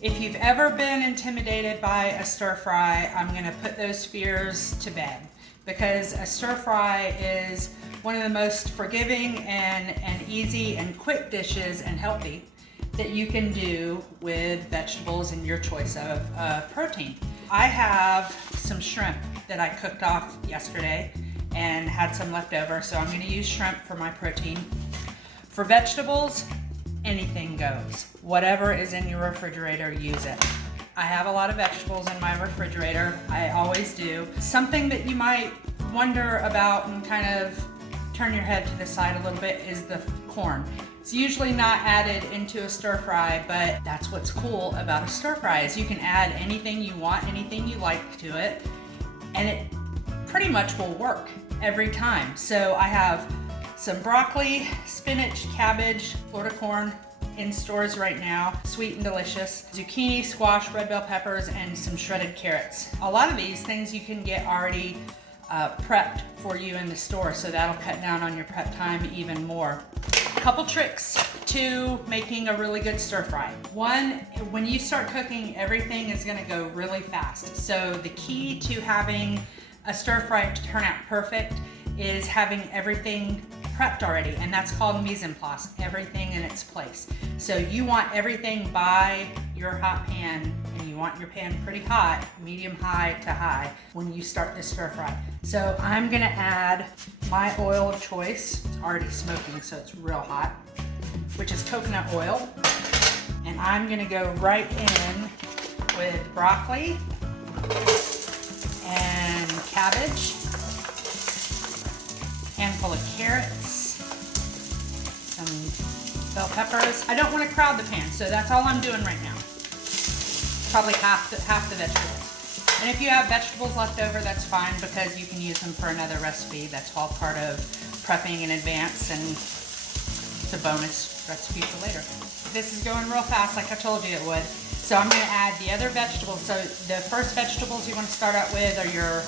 If you've ever been intimidated by a stir fry, I'm gonna put those fears to bed, because a stir fry is one of the most forgiving and easy and quick dishes, and healthy, that you can do with vegetables and your choice of protein. I have some shrimp that I cooked off yesterday and had some left over, so I'm gonna use shrimp for my protein. For vegetables, anything goes. Whatever is in your refrigerator, use it. I have a lot of vegetables in my refrigerator. I always do. Something that you might wonder about and kind of turn your head to the side a little bit is the corn. It's usually not added into a stir fry, but that's what's cool about a stir fry, is you can add anything you want, anything you like to it, and it pretty much will work every time. So I have some broccoli, spinach, cabbage, Florida corn in stores right now, sweet and delicious. Zucchini, squash, red bell peppers, and some shredded carrots. A lot of these things you can get already prepped for you in the store, so that'll cut down on your prep time even more. A couple tricks to making a really good stir fry. One, when you start cooking, everything is gonna go really fast. So the key to having a stir fry to turn out perfect is having everything prepped already, and that's called mise en place, everything in its place. So you want everything by your hot pan, and you want your pan pretty hot, medium high to high, when you start this stir fry. So I'm gonna add my oil of choice. It's already smoking, so it's real hot, which is coconut oil. And I'm gonna go right in with broccoli and cabbage, handful of carrots, some bell peppers. I don't want to crowd the pan, so that's all I'm doing right now. Probably half the vegetables. And if you have vegetables left over, that's fine, because you can use them for another recipe. That's all part of prepping in advance, and it's a bonus recipe for later. This is going real fast, like I told you it would. So I'm going to add the other vegetables. So the first vegetables you want to start out with are your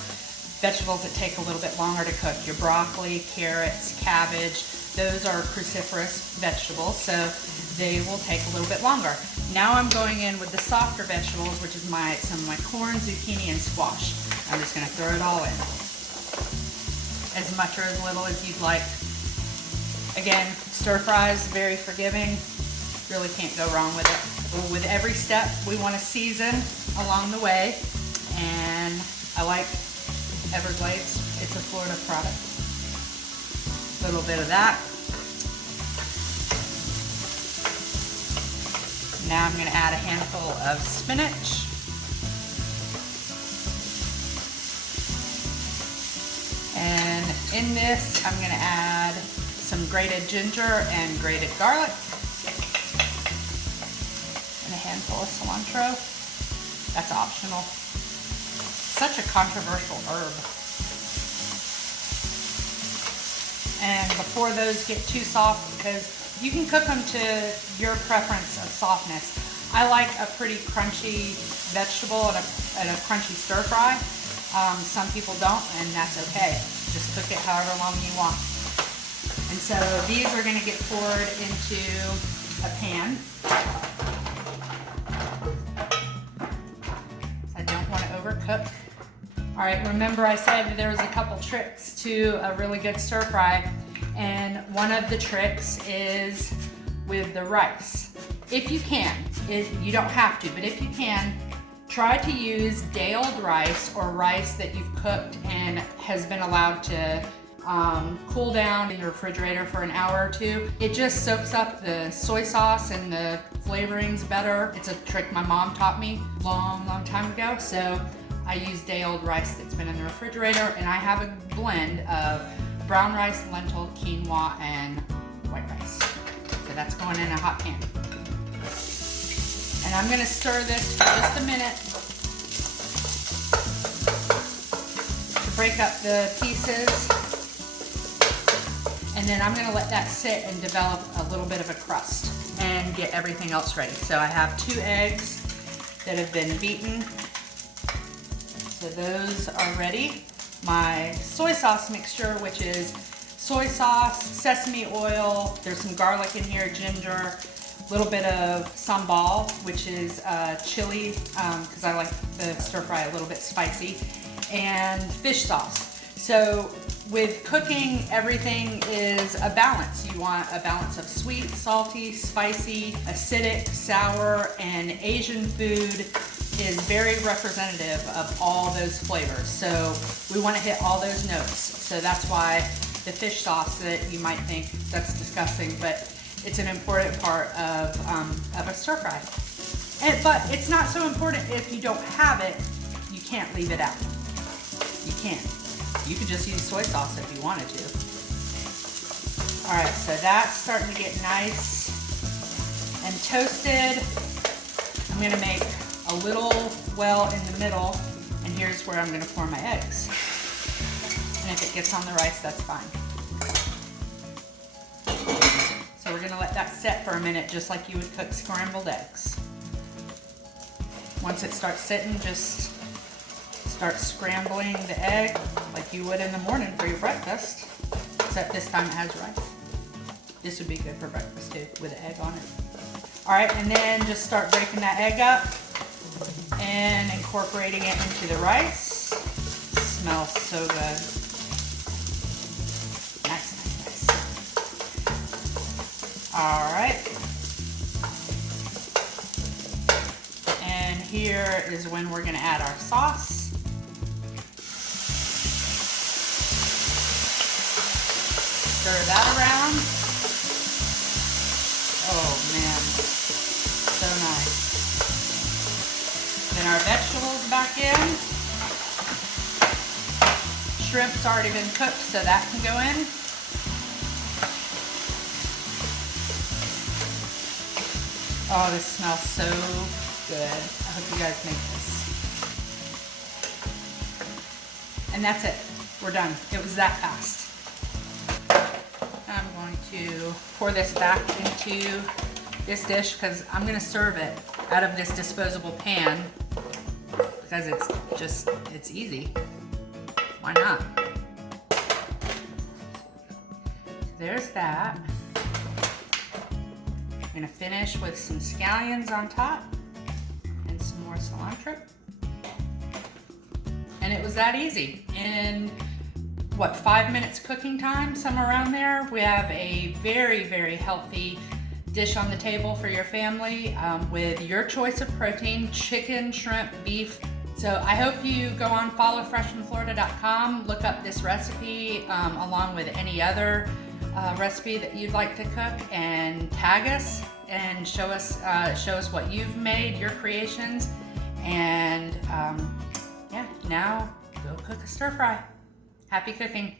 vegetables that take a little bit longer to cook. Your broccoli, carrots, cabbage, those are cruciferous vegetables, so they will take a little bit longer. Now I'm going in with the softer vegetables, which is some of my corn, zucchini, and squash. I'm just gonna throw it all in. As much or as little as you'd like. Again, stir fries, very forgiving. Really can't go wrong with it. With every step, we wanna season along the way, and I like Everglades. It's a Florida product. A little bit of that. Now I'm going to add a handful of spinach. And in this, I'm going to add some grated ginger and grated garlic. And a handful of cilantro. That's optional. Such a controversial herb. And before those get too soft, because you can cook them to your preference of softness. I like a pretty crunchy vegetable and a crunchy stir fry. Some people don't, and that's okay. Just cook it however long you want. And so these are going to get poured into a pan. I don't want to overcook. All right, remember I said there was a couple tricks to a really good stir fry, and one of the tricks is with the rice. If you can, you don't have to, but if you can, try to use day-old rice, or rice that you've cooked and has been allowed to cool down in your refrigerator for an hour or two. It just soaks up the soy sauce and the flavorings better. It's a trick my mom taught me long time ago. So I use day-old rice that's been in the refrigerator, and I have a blend of brown rice, lentil, quinoa, and white rice. So that's going in a hot pan. And I'm gonna stir this for just a minute to break up the pieces. And then I'm gonna let that sit and develop a little bit of a crust and get everything else ready. So I have 2 eggs that have been beaten. So those are ready. My soy sauce mixture, which is soy sauce, sesame oil, there's some garlic in here, ginger, little bit of sambal, which is chili, because I like the stir fry a little bit spicy, and fish sauce. So with cooking, everything is a balance. You want a balance of sweet, salty, spicy, acidic, sour, and Asian food is very representative of all those flavors. So we want to hit all those notes. So that's why the fish sauce, that you might think that's disgusting, but it's an important part of a stir fry. But it's not so important if you don't have it. You can't leave it out. You can't. You could just use soy sauce if you wanted to. All right, so that's starting to get nice and toasted. I'm gonna make a little well in the middle, and here's where I'm gonna pour my eggs. And if it gets on the rice, that's fine. So we're gonna let that set for a minute, just like you would cook scrambled eggs. Once it starts sitting, just start scrambling the egg like you would in the morning for your breakfast, except this time it has rice. This would be good for breakfast too, with an egg on it. All right, and then just start breaking that egg up and incorporating it into the rice. It smells so good. Nice, nice, nice. All right. And here is when we're gonna add our sauce. Stir that around. Oh man, so nice. Then our vegetables back in. Shrimp's already been cooked, so that can go in. Oh, this smells so good. I hope you guys make this. And that's it. We're done. It was that fast. I'm going to pour this back into this dish because I'm going to serve it out of this disposable pan because it's easy. Why not? There's that. I'm going to finish with some scallions on top and some more cilantro. And it was that easy. And what, 5 minutes cooking time, somewhere around there. We have a very, very healthy dish on the table for your family with your choice of protein: chicken, shrimp, beef. So I hope you go on followfreshinflorida.com, look up this recipe along with any other recipe that you'd like to cook, and tag us and show us what you've made, your creations. And yeah, now go cook a stir fry. Happy cooking.